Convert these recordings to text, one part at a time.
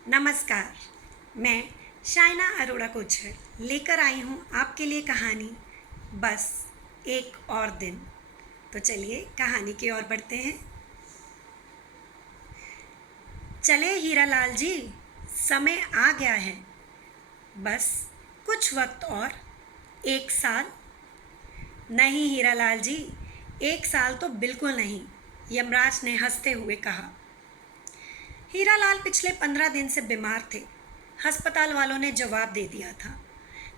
नमस्कार। मैं शाइना अरोड़ा कोछर लेकर आई हूँ आपके लिए कहानी बस एक और दिन। तो चलिए कहानी की ओर बढ़ते हैं। चले हीरालाल जी, समय आ गया है। बस कुछ वक्त और। 1 साल नहीं हीरालाल जी, 1 साल तो बिल्कुल नहीं, यमराज ने हंसते हुए कहा। हीरालाल पिछले 15 दिन से बीमार थे। अस्पताल वालों ने जवाब दे दिया था।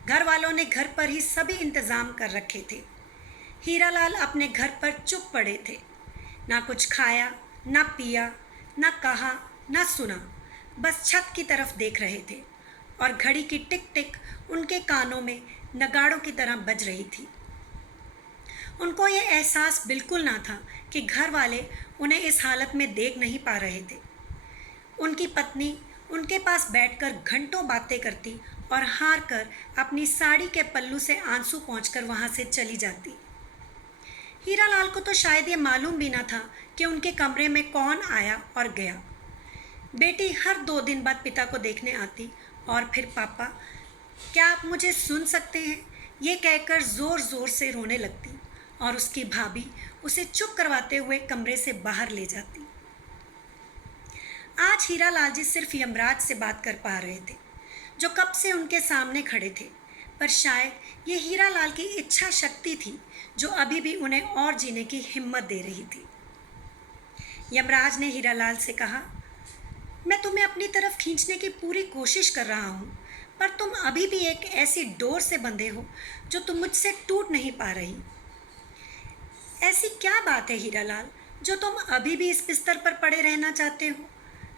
घर वालों ने घर पर ही सभी इंतजाम कर रखे थे। हीरालाल अपने घर पर चुप पड़े थे। ना कुछ खाया, ना पिया, ना कहा, ना सुना। बस छत की तरफ देख रहे थे और घड़ी की टिक टिक उनके कानों में नगाड़ों की तरह बज रही थी। उनको ये एहसास बिल्कुल ना था कि घर वाले उन्हें इस हालत में देख नहीं पा रहे थे। उनकी पत्नी उनके पास बैठकर घंटों बातें करती और हार कर अपनी साड़ी के पल्लू से आंसू पोंछकर वहां से चली जाती। हीरालाल को तो शायद ये मालूम भी ना था कि उनके कमरे में कौन आया और गया। बेटी हर 2 दिन बाद पिता को देखने आती और फिर पापा, क्या आप मुझे सुन सकते हैं, ये कहकर ज़ोर ज़ोर से रोने लगती और उसकी भाभी उसे चुप करवाते हुए कमरे से बाहर ले जाती। आज हीरालाल जी सिर्फ यमराज से बात कर पा रहे थे, जो कब से उनके सामने खड़े थे। पर शायद ये हीरालाल की इच्छा शक्ति थी जो अभी भी उन्हें और जीने की हिम्मत दे रही थी। यमराज ने हीरालाल से कहा, मैं तुम्हें अपनी तरफ खींचने की पूरी कोशिश कर रहा हूँ, पर तुम अभी भी एक ऐसी डोर से बंधे हो जो तुम मुझसे टूट नहीं पा रही। ऐसी क्या बात है हीरालाल, जो तुम अभी भी इस बिस्तर पर पड़े रहना चाहते हो?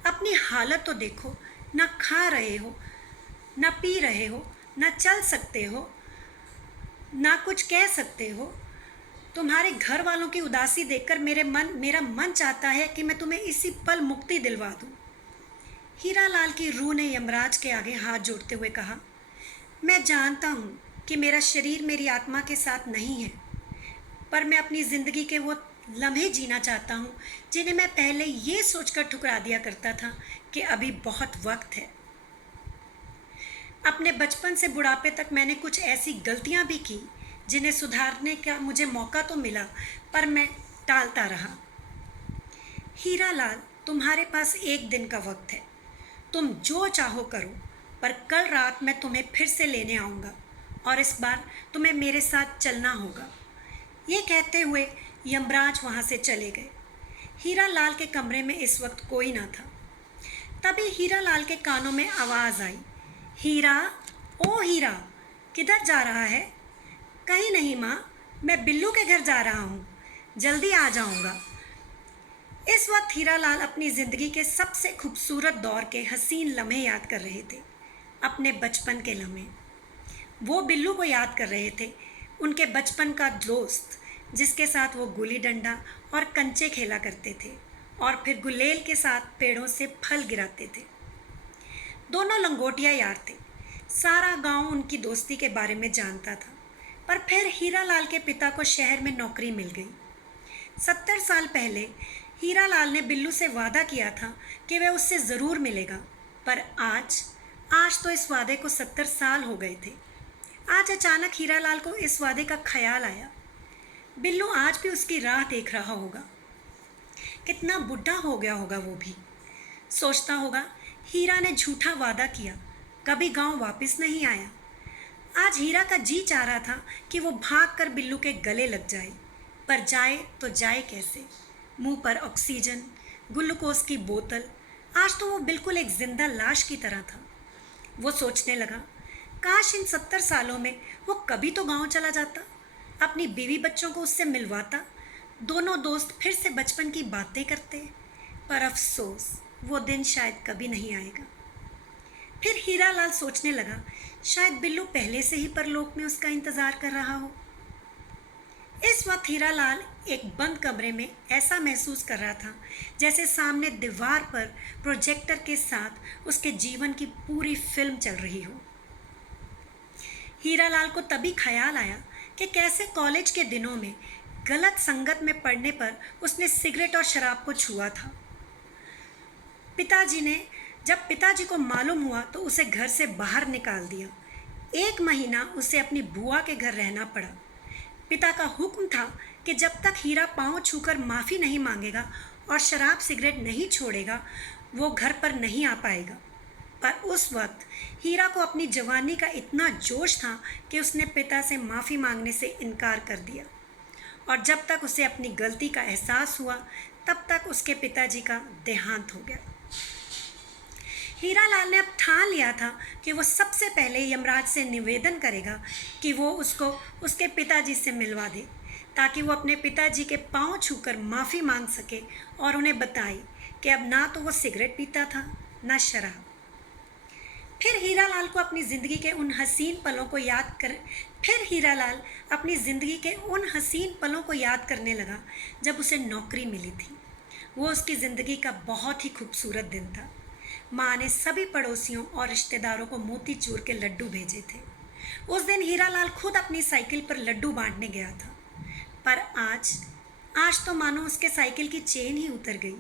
अपनी हालत तो देखो, ना खा रहे हो, ना पी रहे हो, ना चल सकते हो, ना कुछ कह सकते हो। तुम्हारे घर वालों की उदासी देखकर मेरा मन चाहता है कि मैं तुम्हें इसी पल मुक्ति दिलवा दूं। हीरालाल की रूह ने यमराज के आगे हाथ जोड़ते हुए कहा, मैं जानता हूँ कि मेरा शरीर मेरी आत्मा के साथ नहीं है, पर मैं अपनी ज़िंदगी के वो लम्हे जीना चाहता हूँ जिन्हें मैं पहले ये सोचकर ठुकरा दिया करता था कि अभी बहुत वक्त है। अपने बचपन से बुढ़ापे तक मैंने कुछ ऐसी गलतियाँ भी की जिन्हें सुधारने का मुझे मौका तो मिला, पर मैं टालता रहा। हीरालाल, तुम्हारे पास 1 दिन का वक्त है। तुम जो चाहो करो, पर कल रात मैं तुम्हें फिर से लेने आऊँगा और इस बार तुम्हें मेरे साथ चलना होगा। ये कहते हुए यमराज वहाँ से चले गए। हीरालाल के कमरे में इस वक्त कोई ना था। तभी हीरालाल के कानों में आवाज़ आई, हीरा, ओ हीरा, किधर जा रहा है? कहीं नहीं माँ, मैं बिल्लू के घर जा रहा हूँ, जल्दी आ जाऊँगा। इस वक्त हीरालाल अपनी ज़िंदगी के सबसे खूबसूरत दौर के हसीन लम्हे याद कर रहे थे, अपने बचपन के लम्हे। वो बिल्लू को याद कर रहे थे, उनके बचपन का दोस्त जिसके साथ वो गुल्ली डंडा और कंचे खेला करते थे और फिर गुलेल के साथ पेड़ों से फल गिराते थे। दोनों लंगोटिया यार थे। सारा गांव उनकी दोस्ती के बारे में जानता था। पर फिर हीरालाल के पिता को शहर में नौकरी मिल गई। 70 साल पहले हीरालाल ने बिल्लू से वादा किया था कि वह उससे ज़रूर मिलेगा, पर आज तो इस वादे को 70 साल हो गए थे। आज अचानक हीरालाल को इस वादे का ख्याल आया। बिल्लू आज भी उसकी राह देख रहा होगा। कितना बुढ़ा हो गया होगा वो भी। सोचता होगा, हीरा ने झूठा वादा किया, कभी गांव वापस नहीं आया। आज हीरा का जी चाह रहा था कि वो भागकर बिल्लू के गले लग जाए, पर जाए तो जाए कैसे? मुंह पर ऑक्सीजन, ग्लूकोज की बोतल। आज तो वो बिल्कुल एक जिंदा लाश की तरह था। वो सोचने लगा, काश इन 70 सालों में वो कभी तो गांव चला जाता, अपनी बीवी बच्चों को उससे मिलवाता, दोनों दोस्त फिर से बचपन की बातें करते। पर अफसोस, वो दिन शायद कभी नहीं आएगा। फिर हीरालाल सोचने लगा, शायद बिल्लू पहले से ही परलोक में उसका इंतज़ार कर रहा हो। इस वक्त हीरालाल एक बंद कमरे में ऐसा महसूस कर रहा था जैसे सामने दीवार पर प्रोजेक्टर के साथ उसके जीवन की पूरी फिल्म चल रही हो। हीरालाल को तभी ख्याल आया कि कैसे कॉलेज के दिनों में गलत संगत में पड़ने पर उसने सिगरेट और शराब को छुआ था। पिताजी ने जब पिताजी को मालूम हुआ तो उसे घर से बाहर निकाल दिया। 1 महीना उसे अपनी बुआ के घर रहना पड़ा। पिता का हुक्म था कि जब तक हीरा पाँव छूकर माफ़ी नहीं मांगेगा और शराब सिगरेट नहीं छोड़ेगा, वो घर पर नहीं आ पाएगा। पर उस वक्त हीरा को अपनी जवानी का इतना जोश था कि उसने पिता से माफ़ी मांगने से इनकार कर दिया, और जब तक उसे अपनी गलती का एहसास हुआ तब तक उसके पिताजी का देहांत हो गया। हीरा लाल ने अब ठान लिया था कि वो सबसे पहले यमराज से निवेदन करेगा कि वो उसको उसके पिताजी से मिलवा दे, ताकि वो अपने पिताजी के पांव छूकर माफ़ी मांग सके और उन्हें बताए कि अब ना तो वो सिगरेट पीता था ना शराब। फिर हीरा लाल अपनी ज़िंदगी के उन हसीन पलों को याद करने लगा जब उसे नौकरी मिली थी। वो उसकी ज़िंदगी का बहुत ही खूबसूरत दिन था। माँ ने सभी पड़ोसियों और रिश्तेदारों को मोतीचूर के लड्डू भेजे थे। उस दिन हीरा लाल खुद अपनी साइकिल पर लड्डू बांटने गया था, पर आज तो मानो उसके साइकिल की चेन ही उतर गई।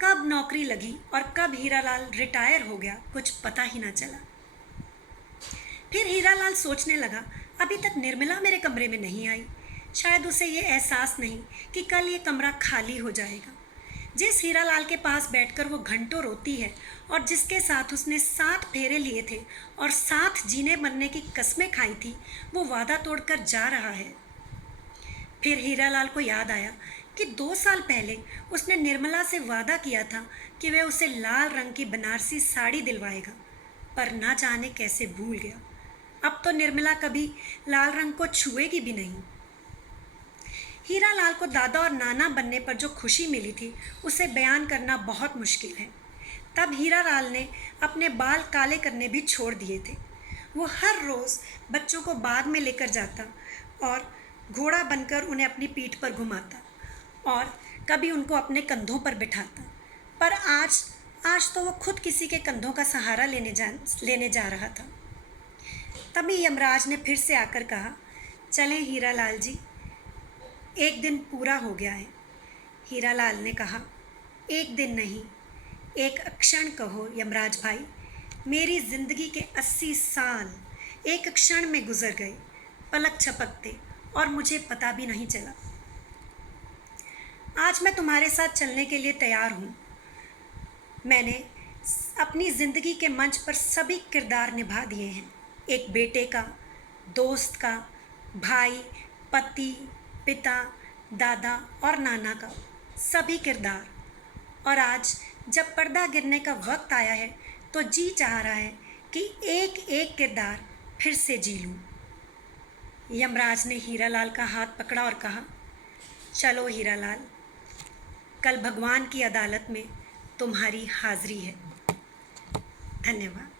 कब नौकरी लगी और कब हीरा लाल रिटायर हो गया, कुछ पता ही ना चला। फिर हीरा लाल सोचने लगा, अभी तक निर्मला मेरे कमरे में नहीं आई। शायद उसे ये एहसास नहीं कि कल ये कमरा खाली हो जाएगा। जिस हीरा लाल के पास बैठकर वो घंटों रोती है और जिसके साथ उसने 7 फेरे लिए थे और 7 जीने बनने की कस्में खाई थी, वो वादा तोड़कर जा रहा है। फिर हीरा लाल को याद आया कि 2 साल पहले उसने निर्मला से वादा किया था कि वह उसे लाल रंग की बनारसी साड़ी दिलवाएगा, पर ना जाने कैसे भूल गया। अब तो निर्मला कभी लाल रंग को छुएगी भी नहीं। हीरा लाल को दादा और नाना बनने पर जो खुशी मिली थी उसे बयान करना बहुत मुश्किल है। तब हीरा लाल ने अपने बाल काले करने भी छोड़ दिए थे। वो हर रोज़ बच्चों को बाग में लेकर जाता और घोड़ा बनकर उन्हें अपनी पीठ पर घुमाता और कभी उनको अपने कंधों पर बिठाता। पर आज तो वो खुद किसी के कंधों का सहारा लेने जा रहा था। तभी यमराज ने फिर से आकर कहा, चलें हीरा लाल जी, 1 दिन पूरा हो गया है। हीरा लाल ने कहा, 1 दिन नहीं, 1 क्षण कहो यमराज भाई। मेरी ज़िंदगी के 80 साल 1 क्षण में गुजर गए, पलक झपकते, और मुझे पता भी नहीं चला। आज मैं तुम्हारे साथ चलने के लिए तैयार हूँ। मैंने अपनी ज़िंदगी के मंच पर सभी किरदार निभा दिए हैं, एक बेटे का, दोस्त का, भाई, पति, पिता, दादा और नाना का, सभी किरदार। और आज जब पर्दा गिरने का वक्त आया है तो जी चाह रहा है कि एक एक किरदार फिर से जी लूँ। यमराज ने हीरा लाल का हाथ पकड़ा और कहा, चलो हीरा लाल, कल भगवान की अदालत में तुम्हारी हाज़िरी है। धन्यवाद।